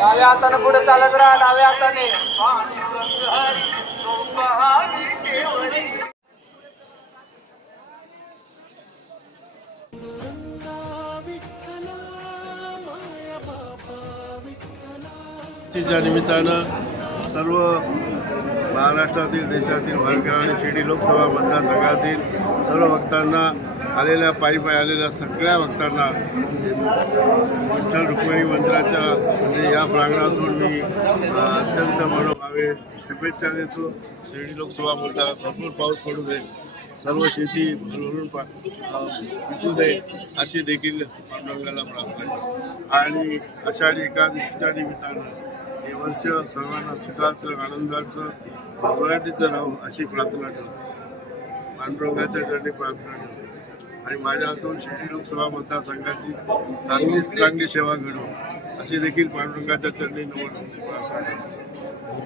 डाव्या हाताने पुढे चालत राहा डाव्या हाताने. च्या निमित्तानं सर्व महाराष्ट्रातील देशातील भाडकर आणि शिर्डी लोकसभा मतदारसंघातील सर्व भक्तांना आलेल्या पायी पायी आलेल्या सगळ्या भक्तांना विठ्ठल रुक्मिणी मंदिराच्या म्हणजे या प्रांगणातून मी अत्यंत मनोभावे शुभेच्छा देतो. शिर्डी लोकसभा मतदार भरपूर पाऊस पडू दे. सर्व शेती भरभरून पा पिकू दे अशी देखील पांडुरंगाला प्रार्थना आणि आषाढी एकादशीच्या निमित्तानं हे वर्ष सर्वांना सुखाचं आनंदाचं भरभराटीचं राहू अशी प्रार्थना करतो. पांडुरंगाच्या चरणी प्रार्थना करतो. आणि माझ्या हातून शिर्डी लोकसभा मतदारसंघाची चांगली चांगली सेवा घडवू अशी देखील पांडुरंगाच्या चरणी निवडणूक